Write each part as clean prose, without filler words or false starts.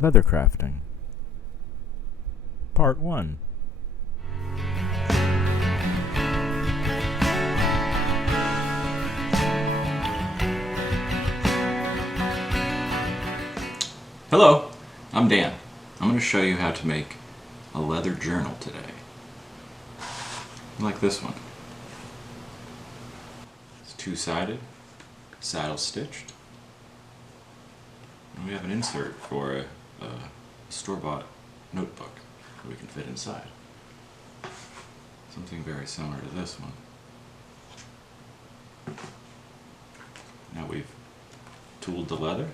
Leather crafting. Part 1. Hello, I'm Dan. I'm going to show you how to make a leather journal today. Like this one. It's two-sided, saddle-stitched. And we have an insert for a store-bought notebook that we can fit inside. Something very similar to this one. Now we've tooled the leather,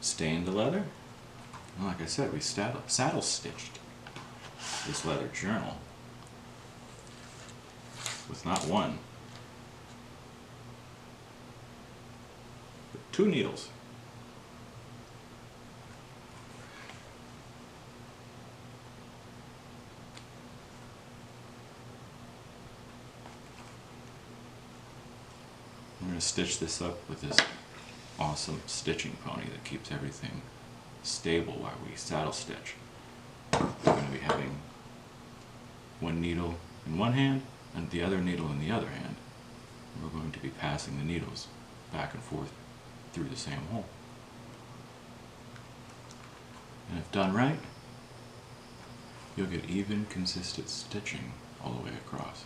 stained the leather, and like I said, we saddle-stitched this leather journal with not one, but two needles. I'm going to stitch this up with this awesome stitching pony that keeps everything stable while we saddle stitch. We're going to be having one needle in one hand and the other needle in the other hand. And we're going to be passing the needles back and forth through the same hole. And if done right, you'll get even, consistent stitching all the way across.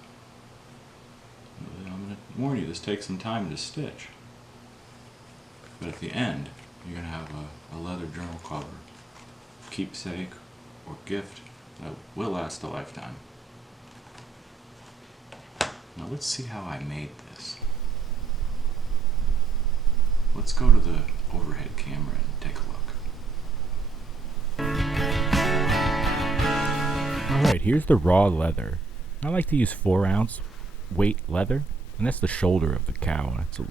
I'm going to warn you, this takes some time to stitch. But at the end, you're going to have a leather journal cover, keepsake, or gift that will last a lifetime. Now let's see how I made this. Let's go to the overhead camera and take a look. Alright, here's the raw leather. I like to use 4-ounce weight leather, and that's the shoulder of the cow. It's a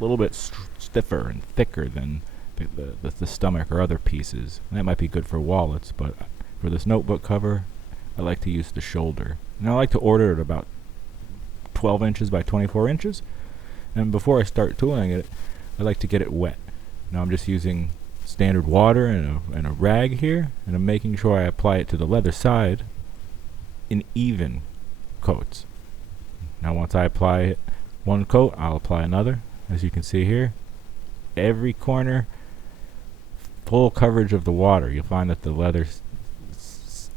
little bit stiffer and thicker than the stomach or other pieces. And that might be good for wallets, but for this notebook cover, I like to use the shoulder. And I like to order it about 12 inches by 24 inches. And before I start tooling it, I like to get it wet. Now I'm just using standard water and a rag here, and I'm making sure I apply it to the leather side in even coats. Now once I apply it one coat, I'll apply another. As you can see here, every corner, full coverage of the water. You'll find that the leather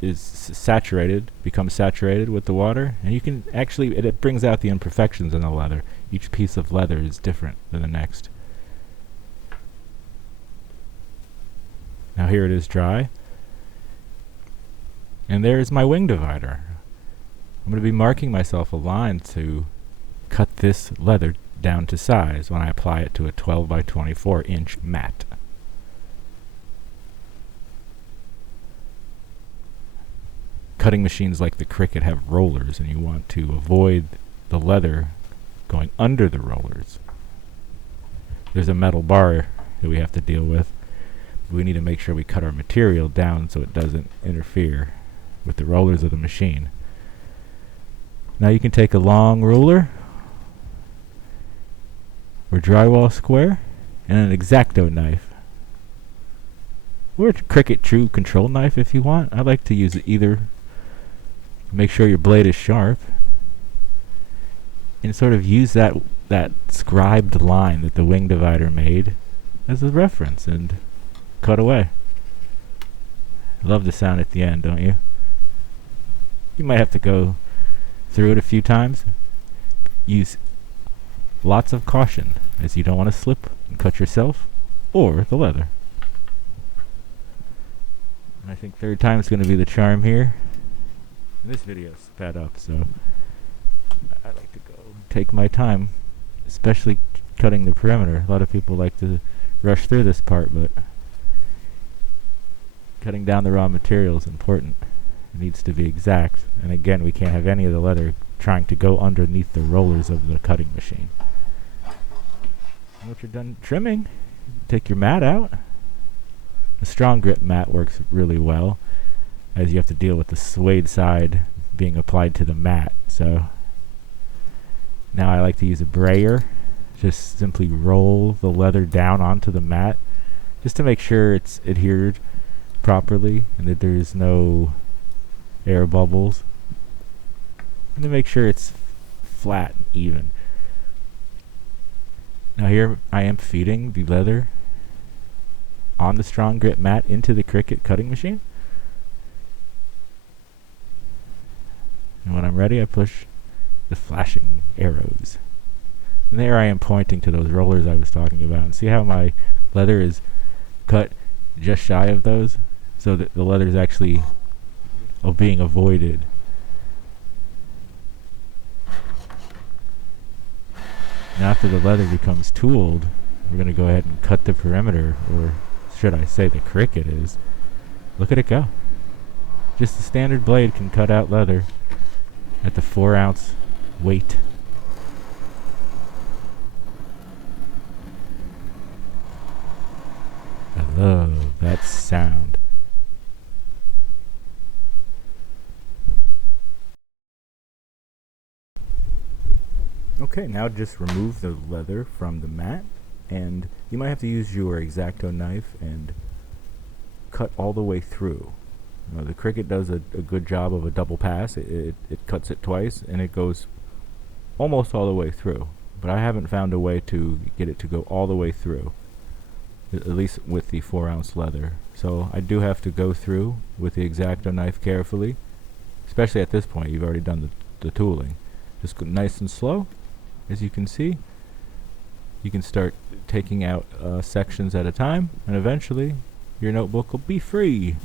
is saturated, becomes saturated with the water, and you can actually, it brings out the imperfections in the leather. Each piece of leather is different than the next. Now here it is dry, and there is my wing divider. I'm going to be marking myself a line to cut this leather down to size when I apply it to a 12 by 24 inch mat. Cutting machines like the Cricut have rollers, and you want to avoid the leather going under the rollers. There's a metal bar that we have to deal with. We need to make sure we cut our material down so it doesn't interfere with the rollers of the machine. Now you can take a long ruler or drywall square and an X-Acto knife, or a Cricut True Control knife if you want. I like to use either. Make sure your blade is sharp and sort of use that scribed line that the wing divider made as a reference and cut away. I love the sound at the end, don't you? You might have to go through it a few times. Use lots of caution, as you don't want to slip and cut yourself or the leather. And I think third time is going to be the charm here. And this video is sped up, so I like to go take my time, especially cutting the perimeter. A lot of people like to rush through this part, but cutting down the raw material is important. It needs to be exact, and again, we can't have any of the leather trying to go underneath the rollers of the cutting machine. Once you're done trimming, take your mat out. A strong grip mat works really well, as you have to deal with the suede side being applied to the mat. So now I like to use a brayer. Just simply roll the leather down onto the mat just to make sure it's adhered properly and that there's no air bubbles, and to make sure it's flat and even. Now here I am feeding the leather on the strong grip mat into the Cricut cutting machine. And when I'm ready, I push the flashing arrows. And there I am pointing to those rollers I was talking about. And see how my leather is cut just shy of those? So that the leather is actually being avoided. Now after the leather becomes tooled, we're going to go ahead and cut the perimeter, or should I say the Cricut is. Look at it go. Just a standard blade can cut out leather at the 4-ounce weight. I love that sound. Okay, now just remove the leather from the mat, and you might have to use your X-Acto knife and cut all the way through. The Cricut does a good job of a double pass. It cuts it twice and it goes almost all the way through, but I haven't found a way to get it to go all the way through, at least with the 4-ounce leather. So I do have to go through with the X-Acto knife carefully, especially at this point. You've already done the tooling. Just go nice and slow. As you can see, you can start taking out sections at a time, and eventually your notebook will be free.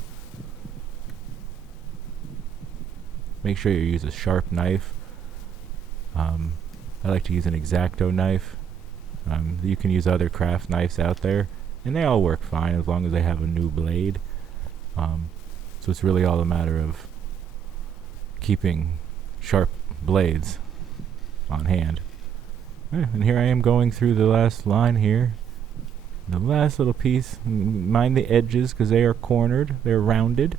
Make sure you use a sharp knife. I like to use an X-Acto knife. You can use other craft knives out there, and they all work fine as long as they have a new blade. So it's really all a matter of keeping sharp blades on hand. And here I am going through the last line here. The last little piece. Mind the edges because they are cornered. They're rounded.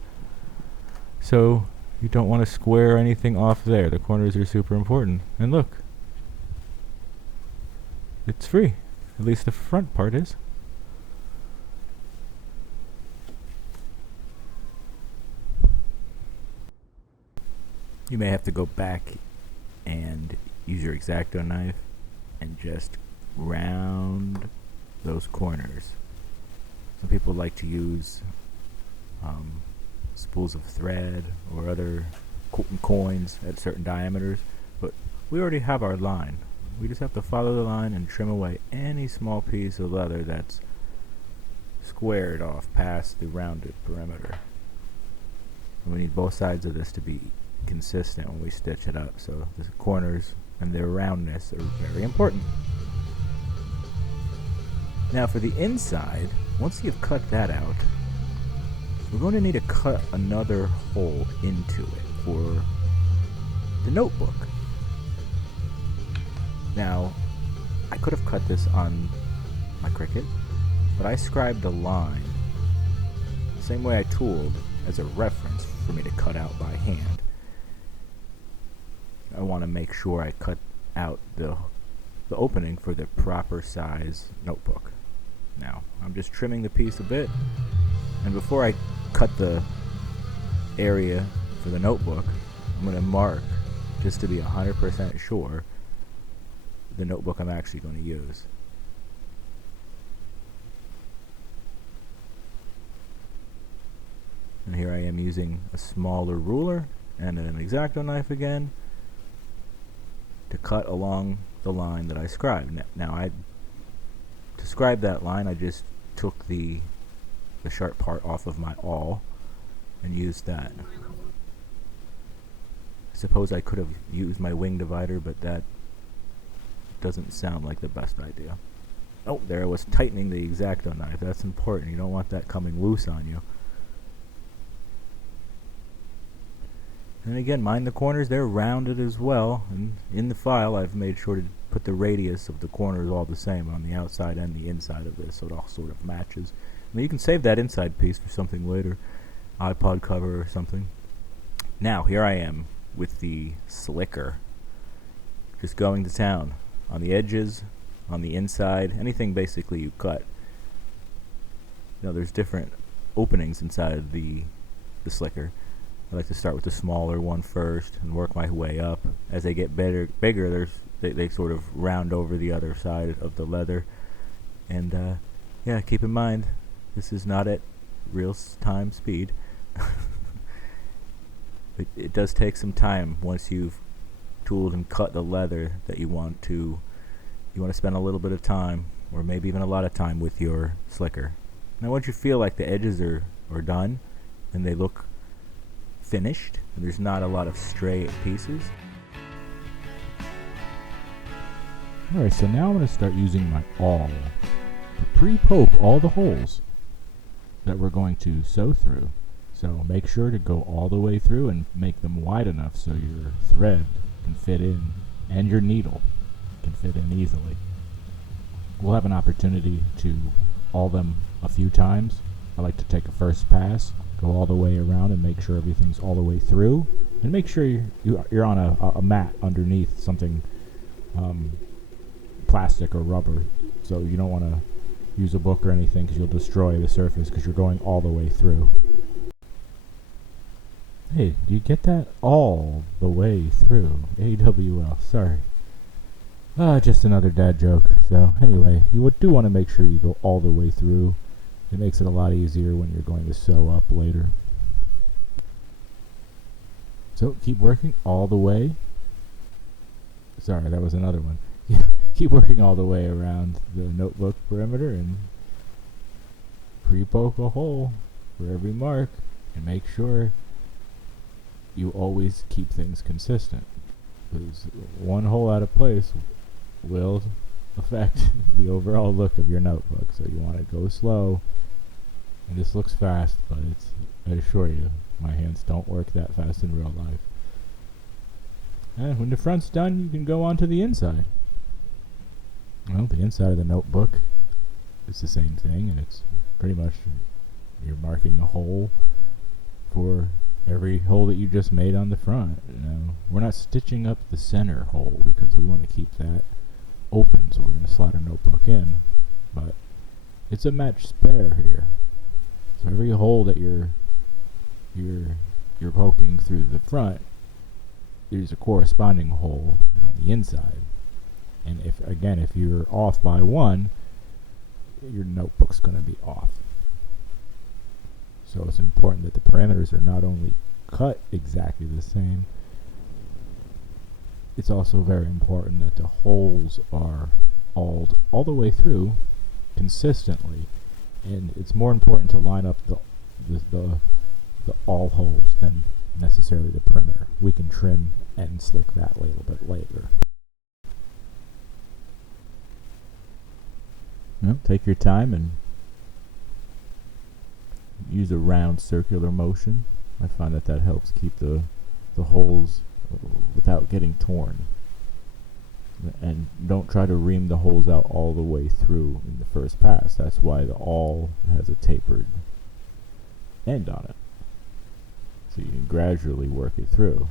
So you don't want to square anything off there. The corners are super important. And look. It's free. At least the front part is. You may have to go back and use your X-Acto knife and just round those corners. Some people like to use spools of thread or other coins at certain diameters, but we already have our line. We just have to follow the line and trim away any small piece of leather that's squared off past the rounded perimeter. And we need both sides of this to be consistent when we stitch it up, so the corners and their roundness are very important. Now for the inside, once you've cut that out, we're going to need to cut another hole into it for the notebook. Now, I could have cut this on my Cricut, but I scribed a line the same way I tooled as a reference for me to cut out by hand. I want to make sure I cut out the opening for the proper size notebook. Now, I'm just trimming the piece a bit, and before I cut the area for the notebook, I'm going to mark, just to be 100% sure, the notebook I'm actually going to use. And here I am using a smaller ruler and an X-Acto knife again to cut along the line that I scribed. Now, to scribe that line, I just took the sharp part off of my awl and used that. I suppose I could have used my wing divider, but that doesn't sound like the best idea. Oh, there I was tightening the X-Acto knife. That's important. You don't want that coming loose on you. And again, mind the corners, they're rounded as well, and in the file I've made sure to put the radius of the corners all the same on the outside and the inside of this, so it all sort of matches. I mean, you can save that inside piece for something later, iPod cover or something. Now, here I am with the slicker, just going to town on the edges, on the inside, anything basically you cut. there's different openings inside the slicker. I like to start with the smaller one first and work my way up. As they get bigger, they sort of round over the other side of the leather. And yeah, keep in mind, this is not at real time speed. It does take some time once you've tooled and cut the leather that you want to spend a little bit of time, or maybe even a lot of time, with your slicker. Now once you feel like the edges are done and they look finished and there's not a lot of stray pieces. Alright, so now I'm going to start using my awl to pre-poke all the holes that we're going to sew through. So make sure to go all the way through and make them wide enough so your thread can fit in and your needle can fit in easily. We'll have an opportunity to awl them a few times. I like to take a first pass, go all the way around and make sure everything's all the way through, and make sure you're on a mat underneath something plastic or rubber, so you don't want to use a book or anything because you'll destroy the surface because you're going all the way through. Hey, do you get that? All the way through. AWL, sorry. Just another dad joke. So anyway, you do want to make sure you go all the way through. It makes it a lot easier when you're going to sew up later. So keep working all the way. Sorry, that was another one. Keep working all the way around the notebook perimeter and pre-poke a hole for every mark, and make sure you always keep things consistent, because one hole out of place will affect the overall look of your notebook. So you want to go slow, and this looks fast, but I assure you, my hands don't work that fast in real life. And when the front's done, you can go on to the inside. Well, the inside of the notebook is the same thing, and it's pretty much you're marking a hole for every hole that you just made on the front. We're not stitching up the center hole because we want to keep that open, so we're going to slide our notebook in, but it's a match spare here. So every hole that you're poking through the front, there's a corresponding hole on the inside. And if you're off by one, your notebook's going to be off. So it's important that the parameters are not only cut exactly the same, it's also very important that the holes are awled all the way through consistently. And it's more important to line up the awl holes than necessarily the perimeter. We can trim and slick that a little bit later. Take your time and use a round circular motion. I find that helps keep the holes without getting torn. And don't try to ream the holes out all the way through in the first pass. That's why the awl has a tapered end on it. So you can gradually work it through.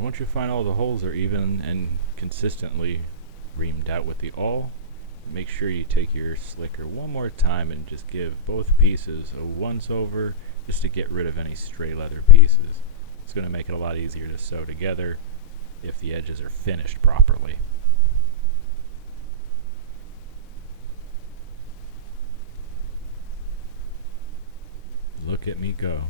Alright, once you find all the holes are even and consistently reamed out with the awl, make sure you take your slicker one more time and just give both pieces a once over just to get rid of any stray leather pieces. It's going to make it a lot easier to sew together if the edges are finished properly. Look at me go.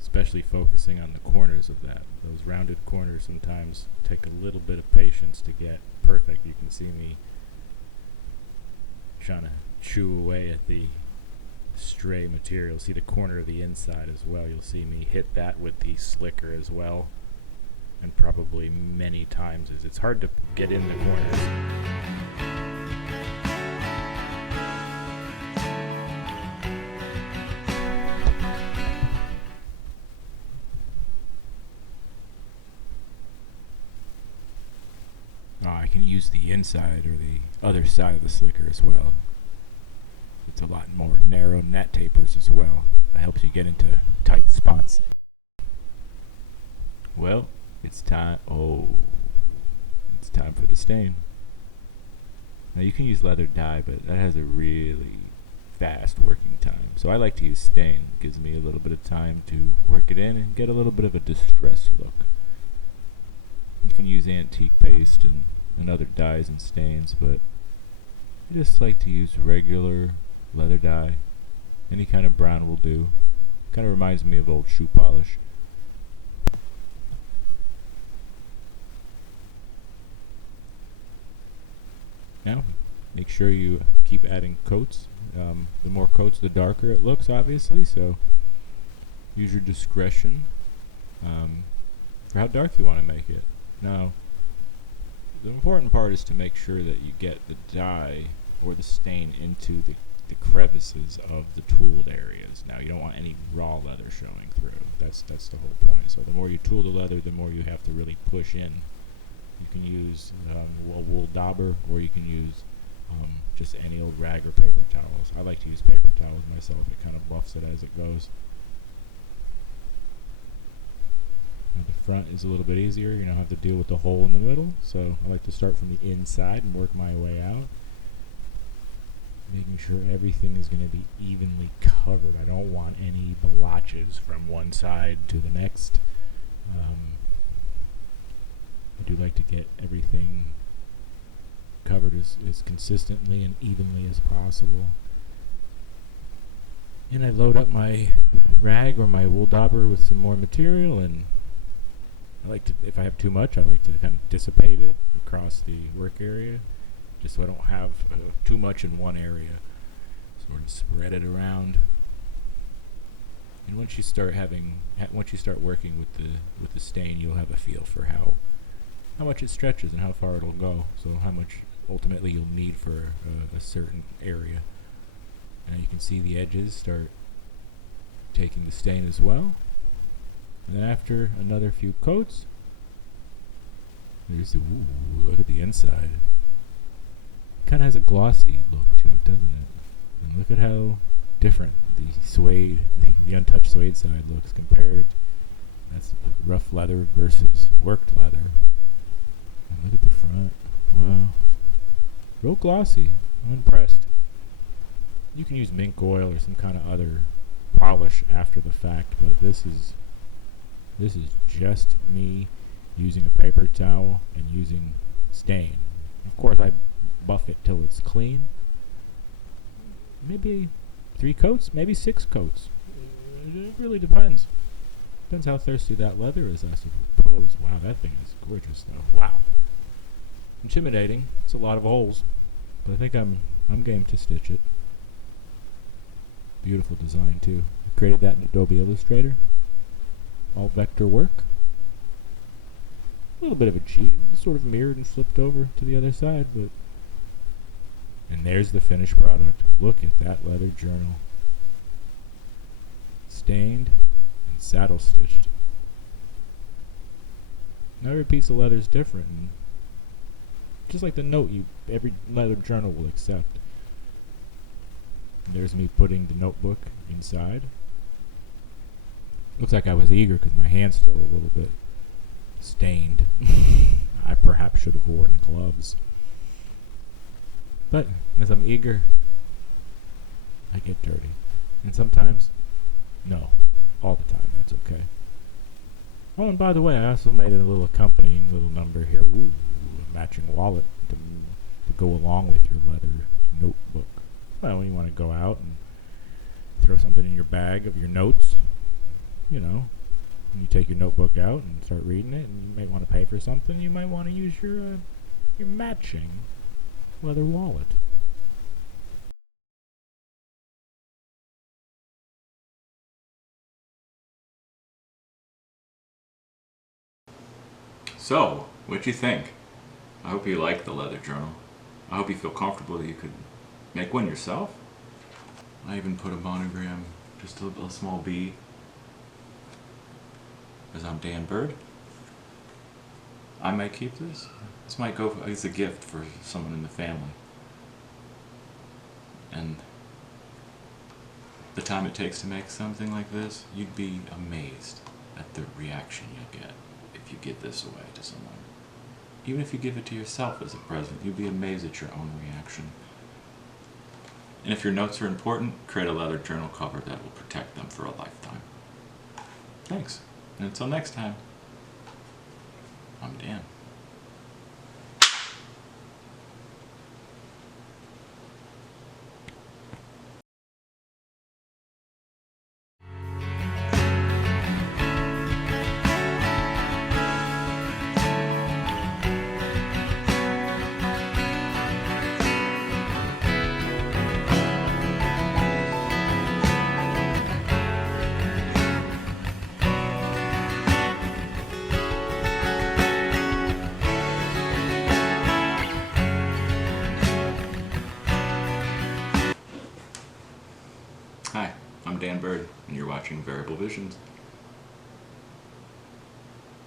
Especially focusing on the corners of that. Those rounded corners sometimes take a little bit of patience to get perfect. You can see me trying to chew away at the stray material. See the corner of the inside as well. You'll see me hit that with the slicker as well, and probably many times as it's hard to get in the corners. I can use the inside or the other side of the slicker as well. It's a lot more narrow net tapers as well. It helps you get into tight spots. Well, it's time. It's time for the stain. Now you can use leather dye, but that has a really fast working time. So I like to use stain. It gives me a little bit of time to work it in and get a little bit of a distressed look. You can use antique paste and other dyes and stains, but I just like to use regular leather dye. Any kind of brown will do. Kind of reminds me of old shoe polish. Now, make sure you keep adding coats. The more coats, the darker it looks, obviously, so use your discretion for how dark you want to make it. Now, the important part is to make sure that you get the dye or the stain into the crevices of the tooled areas. Now, you don't want any raw leather showing through. That's the whole point. So the more you tool the leather, the more you have to really push in. You can use a wool dauber, or you can use just any old rag or paper towels. I like to use paper towels myself. It kind of buffs it as it goes. The front is a little bit easier. You don't have to deal with the hole in the middle, so I like to start from the inside and work my way out, making sure everything is going to be evenly covered. I don't want any blotches from one side to the next. I do like to get everything covered as consistently and evenly as possible. And I load up my rag or my wool dauber with some more material, and I like to, if I have too much, I like to kind of dissipate it across the work area, just so I don't have too much in one area. Sort of spread it around. And once you start working with the stain, you'll have a feel for how much it stretches and how far it'll go. So how much ultimately you'll need for a certain area. And you can see the edges start taking the stain as well. And then after another few coats, there's the, look at the inside. It kind of has a glossy look to it, doesn't it? And look at how different the suede, the untouched suede side looks compared. That's rough leather versus worked leather. And look at the front. Wow. Real glossy. I'm impressed. You can use mink oil or some kind of other polish after the fact, but this is just me using a paper towel and using stain. Of course, I buff it till it's clean. Maybe 3 coats, maybe 6 coats. It really depends. Depends how thirsty that leather is, I suppose. Wow, that thing is gorgeous, though. Wow. Intimidating. It's a lot of holes, but I think I'm game to stitch it. Beautiful design too. I created that in Adobe Illustrator. All vector work. A little bit of a cheat, sort of mirrored and flipped over to the other side, but. And there's the finished product. Look at that leather journal. Stained and saddle stitched. Now every piece of leather is different, and just like the note every leather journal will accept. And there's me putting the notebook inside. Looks like I was eager because my hand's still a little bit stained. I perhaps should have worn gloves. But as I'm eager, I get dirty. And sometimes, no, all the time, that's okay. Oh, and by the way, I also made a little accompanying little number here. Ooh, a matching wallet to go along with your leather notebook. Well, when you want to go out and throw something in your bag of your notes, you know, when you take your notebook out and start reading it, and you may want to pay for something, you might want to use your matching leather wallet. So, what'd you think? I hope you like the leather journal. I hope you feel comfortable that you could make one yourself. I even put a monogram, just a small B, because I'm Dan Bird. I might keep this. This might go as a gift for someone in the family. And the time it takes to make something like this, you'd be amazed at the reaction you'll get if you give this away to someone. Even if you give it to yourself as a present, you'd be amazed at your own reaction. And if your notes are important, create a leather journal cover that will protect them for a lifetime. Thanks. And until next time, I'm Dan. Hi, I'm Dan Bird, and you're watching Variable Visions.